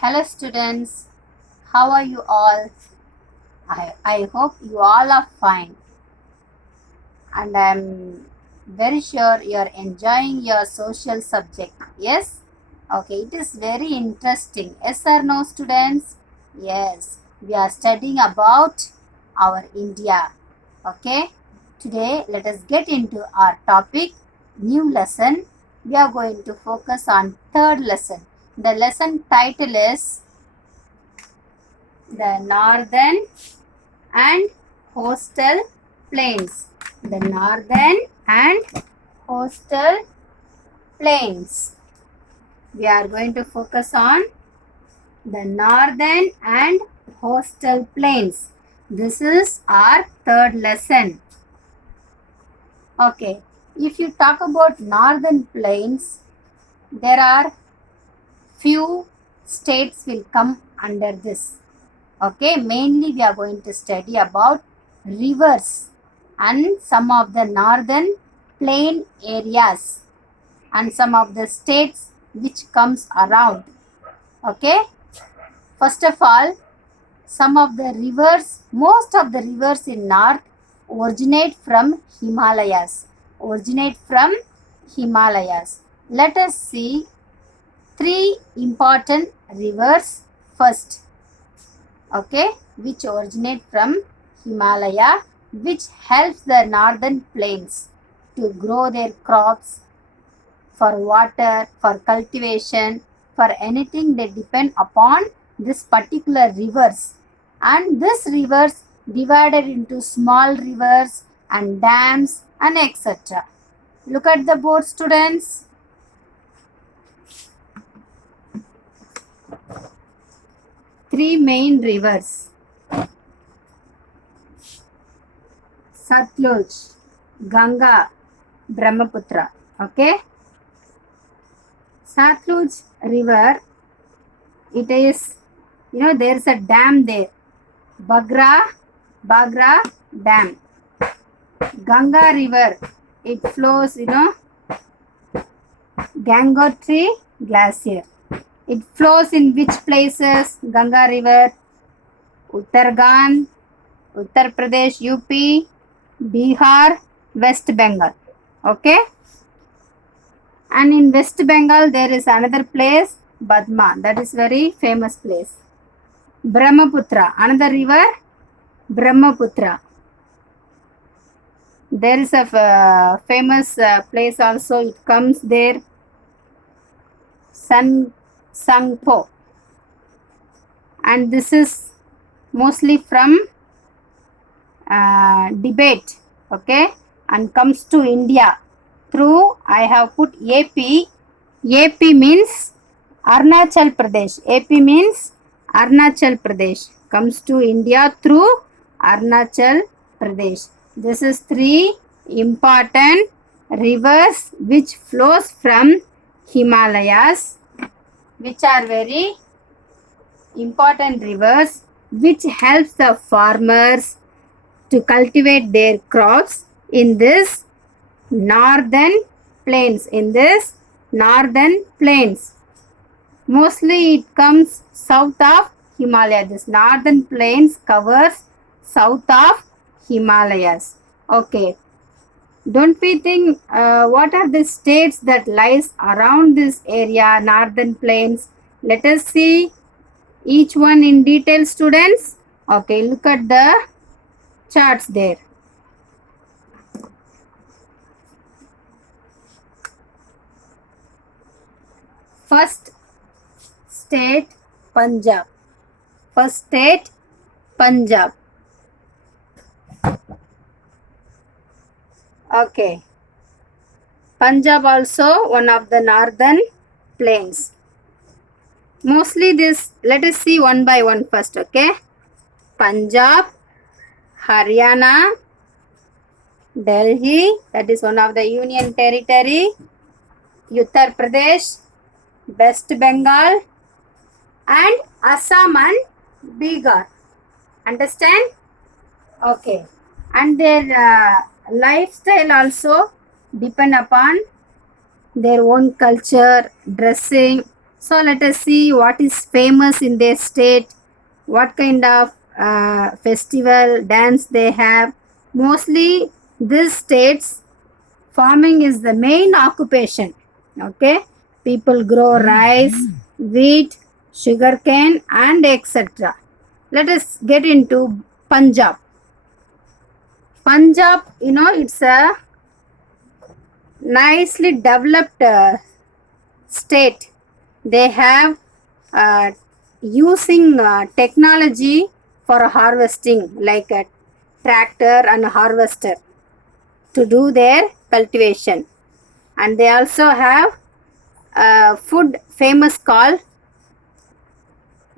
Hello students, how are you all? I hope you all are fine and I'm very sure you are enjoying your social subject. Yes? Okay, it is very interesting. Yes or no students? Yes, we are studying about our India. Okay, today let us get into our topic, new lesson. We are going to focus on third lesson. The lesson title is the northern and coastal plains. The northern and coastal plains. We are going to focus on the northern and coastal plains. This is our third lesson. Okay, if you talk about northern plains, there are few states will come under this. Okay, mainly we are going to study about rivers and some of the northern plain areas and some of the states which comes around. Okay, first of all, some of the rivers, most of the rivers in north originate from Himalayas. Originate from Himalayas. Let us see three important rivers first. Okay, which originate from Himalaya, which helps the northern plains to grow their crops for water, for cultivation, for anything they depend upon this particular rivers. And this rivers divided into small rivers and dams and etc. Look at the board students. Three main rivers. Satluj, Ganga, Brahmaputra. Okay. Satluj river, it is, there's a dam there. Bagra Dam. Ganga river, it flows, Gangotri Glacier. It flows in which places? Ganga river, Uttarakhand, Uttar Pradesh, UP, Bihar, West Bengal. Okay. And in West Bengal, there is another place, Badma. That is very famous place. Brahmaputra, another river, Brahmaputra. There is a famous place also. It comes there, Sangpo. And this is mostly from debate. Okay. And comes to India through, I have put AP. AP means Arunachal Pradesh. AP means Arunachal Pradesh. Comes to India through Arunachal Pradesh. This is three important rivers which flows from Himalayas, which are very important rivers which helps the farmers to cultivate their crops in this northern plains. Mostly it comes south of Himalaya. This northern plains covers south of Himalayas. Okay. Don't we think what are the states that lies around this area, northern plains? Let us see each one in detail, students. Okay, look at the charts there. First state, Punjab. Okay. Punjab also one of the northern plains. Mostly this, let us see one by one first. Okay. Punjab, Haryana, Delhi, that is one of the union territory, Uttar Pradesh, West Bengal, and Assam and Bihar. Understand? Okay. And their lifestyle also depend upon their own culture, dressing, So let us see what is famous in their state, what kind of festival, dance they have. Mostly these states, farming is the main occupation. Okay, people grow rice, wheat, sugarcane, and etc. Let us get into Punjab. Punjab, it's a nicely developed state. They have using technology for harvesting, like a tractor and a harvester to do their cultivation. And they also have food famous called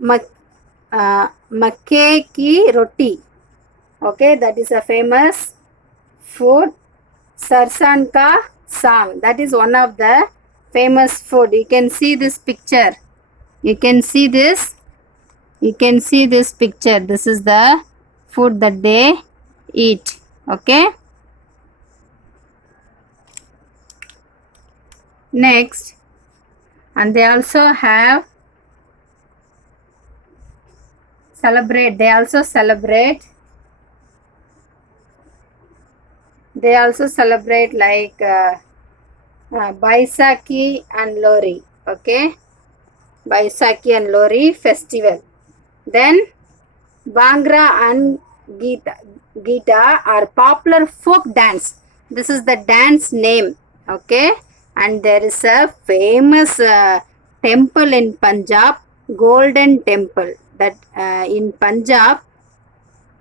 makke ki roti. Okay, that is a famous food. Sarsan ka sang, that is one of the famous food. You can see this picture. You can see this picture. This is the food that they eat. Okay. Next, and they also have celebrate. They also celebrate like Baisakhi and Lori. Okay, Baisakhi and Lori festival. Then Bhangra and Gita are popular folk dance. This is the dance name. Okay, and there is a famous temple in Punjab, Golden Temple. That in Punjab,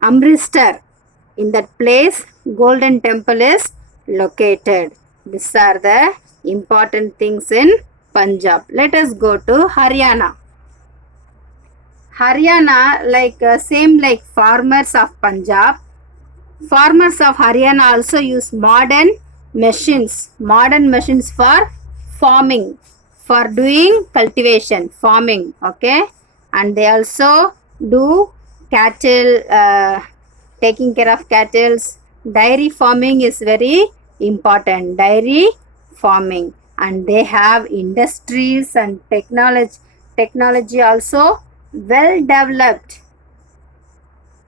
Amritsar, in that place, Golden Temple is located. These are the important things in Punjab. Let us go to Haryana. Haryana, like same like farmers of Punjab. Farmers of Haryana also use modern machines for farming, for doing cultivation, farming. Okay, and they also do cattle, taking care of cattle. Dairy farming is very important. Dairy farming, and they have industries and technology also well developed.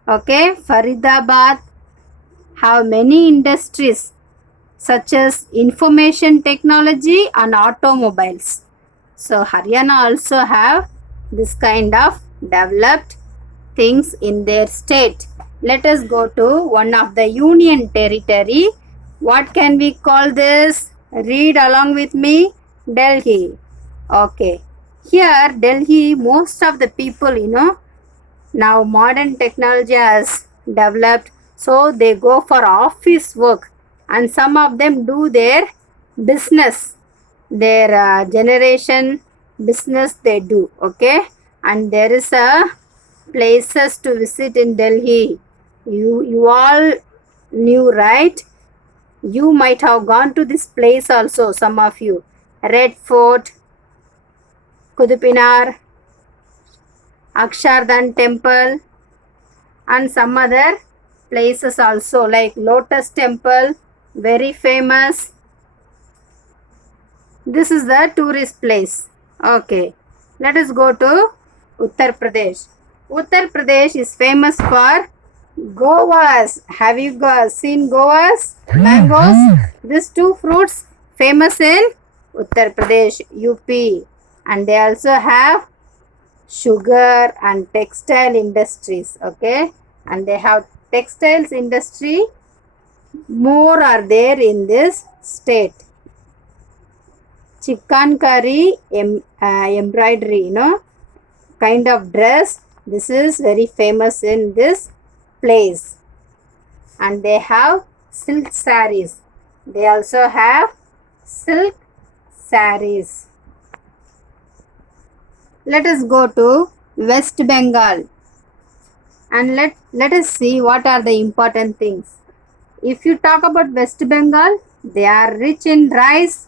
Okay, Faridabad have many industries such as information technology and automobiles. So Haryana also have this kind of developed things in their state. Let us go to one of the union territory. What can we call this? Read along with me. Delhi. Okay. Here Delhi, most of the people, now modern technology has developed, so they go for office work, and some of them do their business, their generation business they do. Okay, and there is a places to visit in Delhi. You all knew, right? You might have gone to this place also, some of you. Red Fort, Qutub Minar, Akshardhan Temple, and some other places also, like Lotus Temple, very famous. This is the tourist place. Okay, let us go to Uttar Pradesh. Uttar Pradesh is famous for guavas. Have you seen guavas? Mangoes. These two fruits famous in Uttar Pradesh, UP, and they also have sugar and textile industries. Okay, and they have textiles industry more are there in this state. Chikankari embroidery, kind of dress. This is very famous in this place. And they have silk sarees. They also have silk sarees. Let us go to West Bengal and let us see what are the important things. If you talk about West Bengal, they are rich in rice,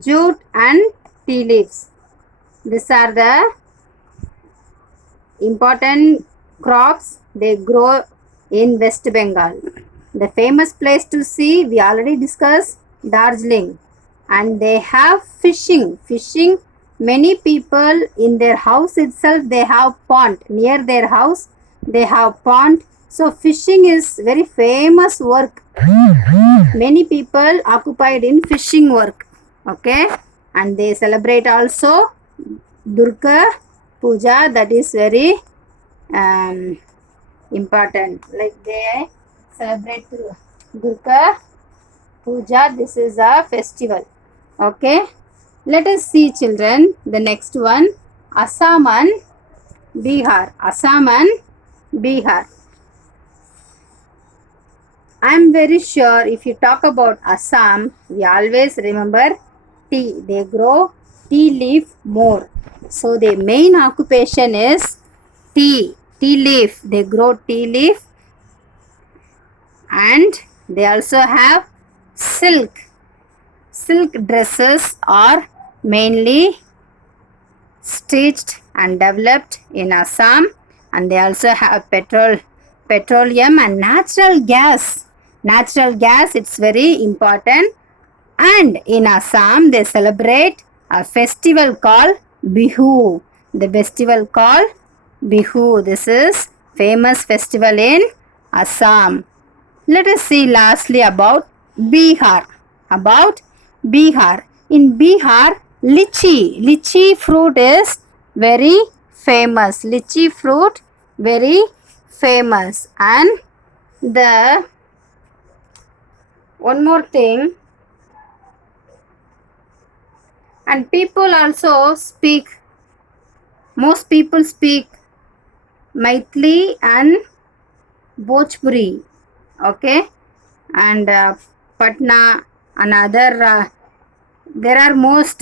jute and tea leaves. These are the important crops they grow in West Bengal. The famous place to see, we already discussed, Darjeeling. And they have fishing. Fishing Many people in their house itself, they have pond. Near their house, they have pond. So fishing is very famous work. Many people occupied in fishing work. Okay. And they celebrate also Durga Puja. That is very important. Like they celebrate Durga Puja. This is a festival. Okay. Let us see, children, the next one. Assam and Bihar. Assam and Bihar. I am very sure if you talk about Assam, we always remember tea. They grow tea leaf more. So the main occupation is tea. Tea leaf. They grow tea leaf. And they also have silk. Silk dresses are mainly stitched and developed in Assam, and they also have petroleum and natural gas. Natural gas, it's very important. And in Assam, they celebrate a festival called Bihu. The festival called Bihu. This is famous festival in Assam. Let us see lastly about Bihar. About Bihar. In Bihar, lychee. Lychee fruit is very famous. Lychee fruit very famous. And the one more thing. And people also speak. Most people speak Maithili and Bhojpuri. Okay. And Patna and other there are most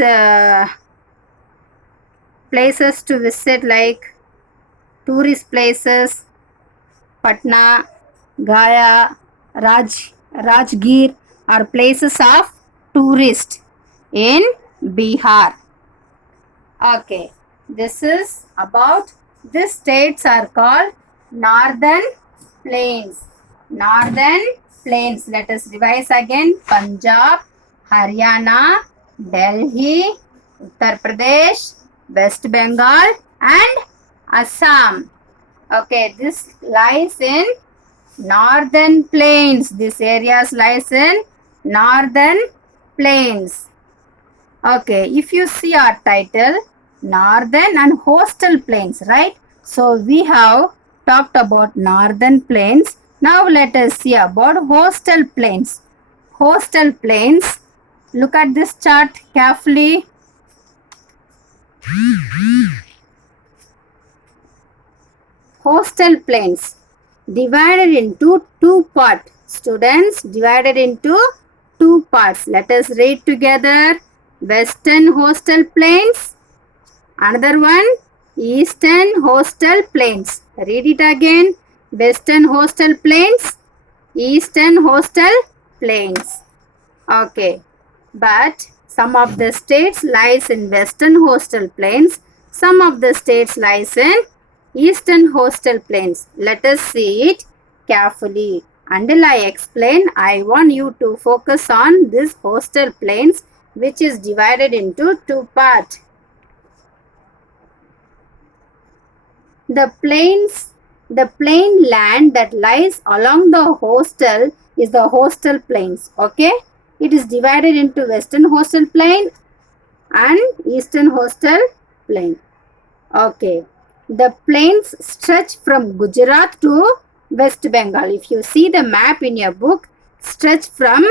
places to visit like tourist places. Patna, Gaya, Rajgir are places of tourist in Bihar. Okay, this is about these states are called Northern Plains. Northern Plains. Let us revise again. Punjab, Haryana, Delhi, Uttar Pradesh, West Bengal and Assam. Okay, this lies in Northern Plains. This areas lies in Northern Plains. Okay, if you see our title, Northern and Coastal Plains, right? So we have talked about Northern Plains. Now let us see about Coastal Plains. Coastal Plains. Look at this chart carefully. Coastal Plains divided into two parts. Students, divided into two parts. Let us read together. Western Coastal Plains. Another one, Eastern Coastal Plains. Read it again. Western Coastal Plains, Eastern Coastal Plains. Okay, but some of the states lies in Western Coastal Plains. Some of the states lies in Eastern Coastal Plains. Let us see it carefully. Until I explain, I want you to focus on this coastal plains, which is divided into two parts. The plain land that lies along the coastal is the coastal plains. Okay, it is divided into Western Coastal Plain and Eastern Coastal Plain. Okay, the plains stretch from Gujarat to West Bengal. If you see the map in your book, stretch from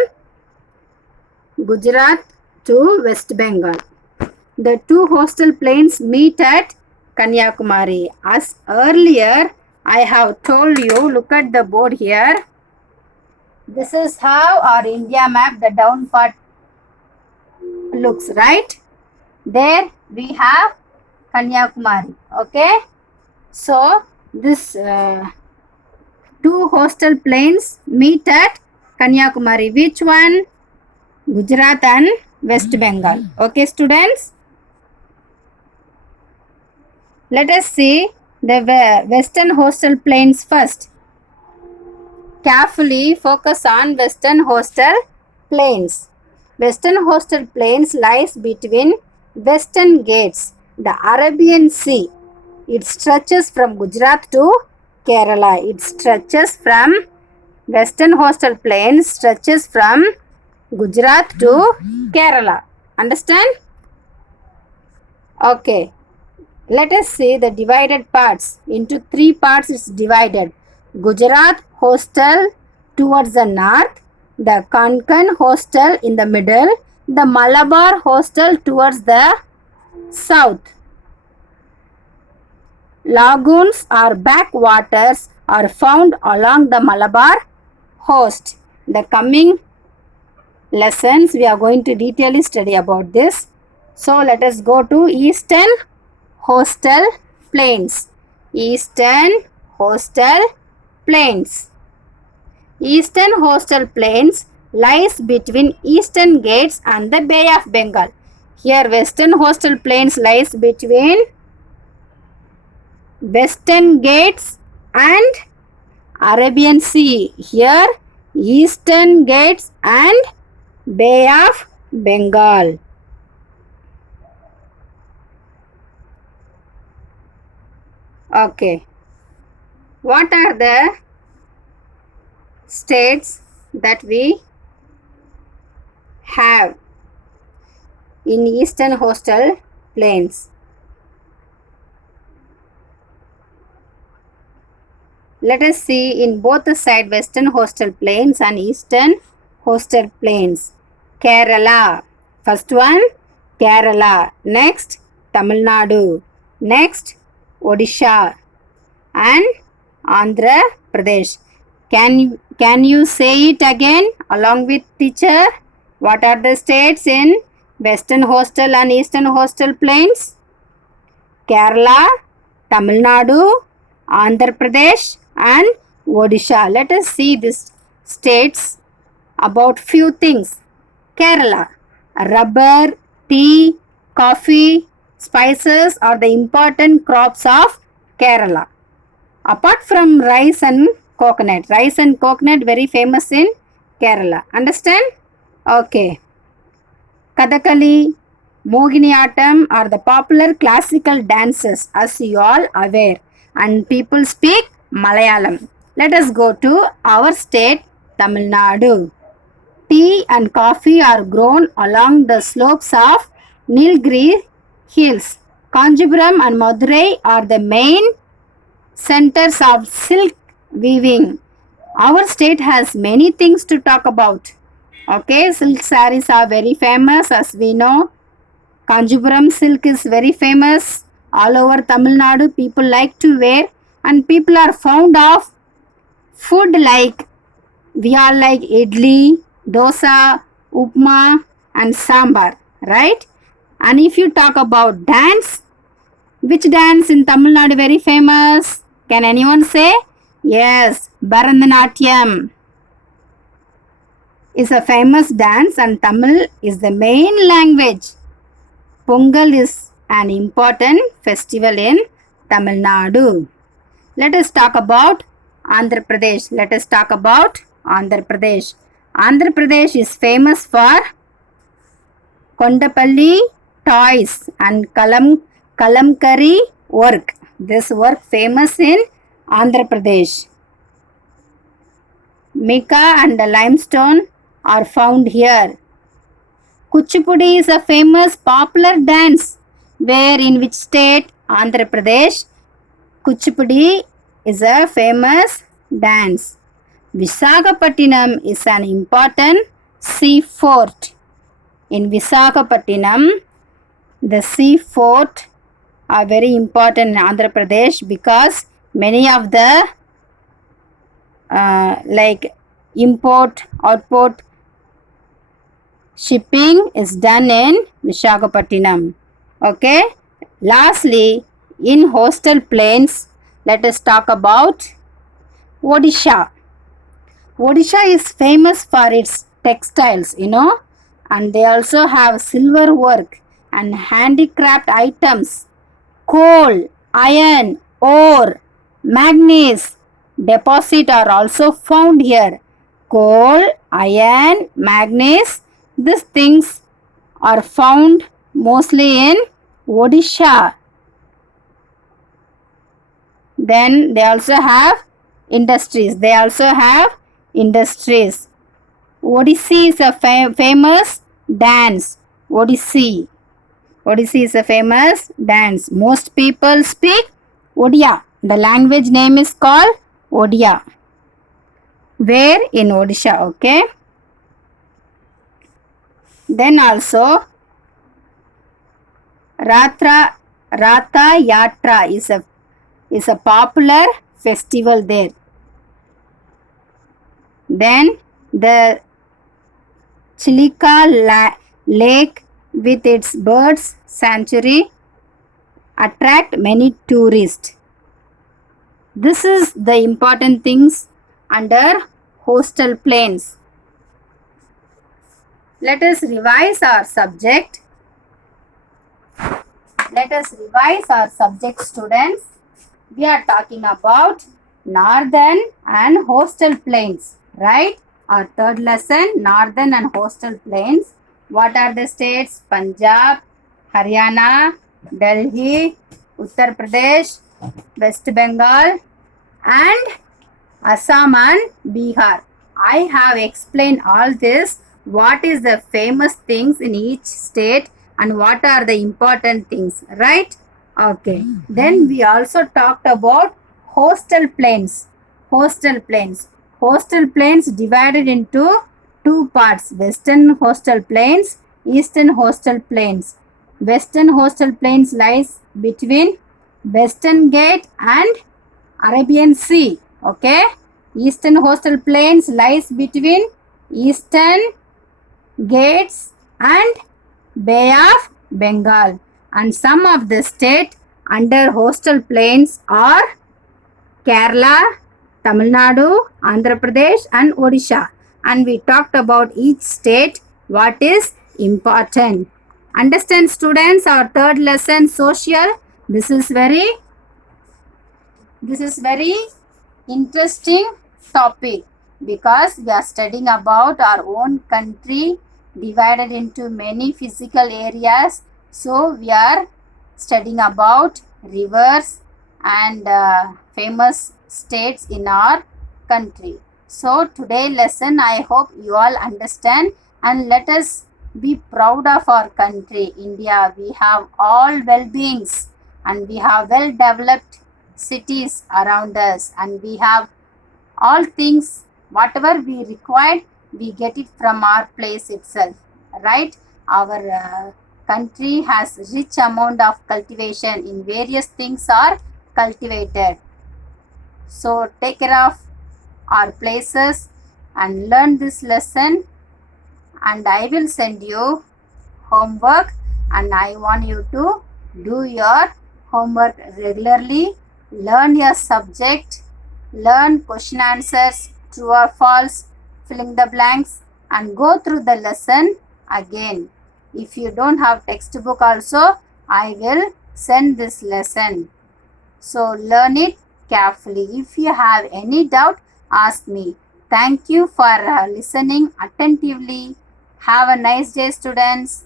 Gujarat to West Bengal. The two coastal plains meet at Kanyakumari. As earlier I have told you, look at the board here. This is how our India map, the down part looks, right? There we have Kanyakumari. Okay. So this two coastal plains meet at Kanyakumari. Which one? Gujarat and West Bengal. Okay, students. Let us see the Western Coastal Plains first. Carefully focus on Western Coastal Plains. Western Coastal Plains lies between Western Ghats, the Arabian Sea. It stretches from Gujarat to Kerala. It stretches from Western Coastal Plains stretches from Gujarat to Kerala. Understand? Okay. Let us see the divided parts. Into three parts it's divided. Gujarat coastal towards the north, the Konkan coastal in the middle, the Malabar coastal towards the south. Lagoons or backwaters are found along the Malabar coast. The coming lessons we are going to detailedly study about this. So let us go to Eastern Coastal Plains. Eastern Coastal Plains. Eastern Coastal Plains lies between Eastern Ghats and the Bay of Bengal. Here Western Coastal Plains lies between Western Ghats and Arabian Sea. Here Eastern Ghats and Bay of Bengal. Okay. What are the states that we have in Eastern Coastal Plains? Let us see in both the side Western Coastal Plains and Eastern Coastal Plains. Kerala. First one Kerala. Next Tamil Nadu. Next Odisha and Andhra Pradesh. Can you say it again along with teacher? What are the states in Western Coastal and Eastern Coastal Plains? Kerala, Tamil Nadu, Andhra Pradesh and Odisha. Let us see these states about few things. Kerala, rubber, tea, coffee, spices are the important crops of Kerala. Apart from rice and coconut very famous in Kerala. Understand? Okay. Kathakali, Mohiniyattam are the popular classical dances as you all aware, and people speak Malayalam. Let us go to our state Tamil Nadu. Tea and coffee are grown along the slopes of Nilgiri hills. Kanchipuram and Madurai are the main centers of silk weaving. Our state has many things to talk about. Okay, silk sarees are very famous as we know. Kanchipuram silk is very famous. All over Tamil Nadu people like to wear, and people are fond of food like we are like idli, dosa, upma and sambar, right? And if you talk about dance, which dance in Tamil Nadu very famous? Can anyone say? Yes, Bharatanatyam is a famous dance and Tamil is the main language. Pongal is an important festival in Tamil Nadu. Let us talk about Andhra Pradesh. Andhra Pradesh is famous for Kondapalli toys and kalamkari work. This work famous in Andhra Pradesh. Mica and limestone are found here. Kuchipudi is a famous popular dance. Where in which state? Andhra Pradesh. Kuchipudi is a famous dance. Visakhapatnam is an important sea fort. In Visakhapatnam, the sea fort are very important in Andhra Pradesh because many of the like import, output, shipping is done in Visakhapatnam. Okay. Lastly, in coastal plains, let us talk about Odisha. Odisha is famous for its textiles, and they also have silver work and handicraft items, coal, iron, ore, manganese deposit are also found here. Coal, iron, manganese, these things are found mostly in Odisha. Then they also have industries. Odissi is a famous dance. Odissi is a famous dance. Most people speak Odia. The language name is called Odia. Where? In Odisha, okay? Then also Ratha Yatra is a popular festival there. Then the Chilika Lake with its birds sanctuary attract many tourists. This is the important things under coastal plains. Let us revise our subject. Students. We are talking about northern and coastal plains, right? Our third lesson, northern and coastal plains. What are the states? Punjab, Haryana, Delhi, Uttar Pradesh, West Bengal, and Assam and Bihar. I have explained all this. What is the famous things in each state and what are the important things, right? Okay. Then we also talked about coastal plains. Coastal plains divided into two parts: western coastal plains, eastern coastal plains. Western coastal plains lies between Western Gate and Arabian Sea. Okay. Eastern coastal plains lies between Eastern Gates and Bay of Bengal. And some of the state under coastal plains are Kerala, Tamil Nadu, Andhra Pradesh and Odisha. And we talked about each state, what is important. Understand, students, our third lesson, social. This is very interesting topic because we are studying about our own country divided into many physical areas. So we are studying about rivers and famous states in our country. So today lesson, I hope you all understand, and let us be proud of our country, India. We have all well-beings and we have well-developed cities around us, and we have all things, whatever we require, we get it from our place itself, right? Our country has rich amount of cultivation. In various things are cultivated. So take care of our places and learn this lesson, and I will send you homework, and I want you to do your homework regularly. Learn your subject, learn question answers, true or false, filling the blanks, and go through the lesson again. If you don't have textbook also, I will send this lesson. So learn it carefully. If you have any doubt, ask me. Thank you for listening attentively. Have a nice day, students.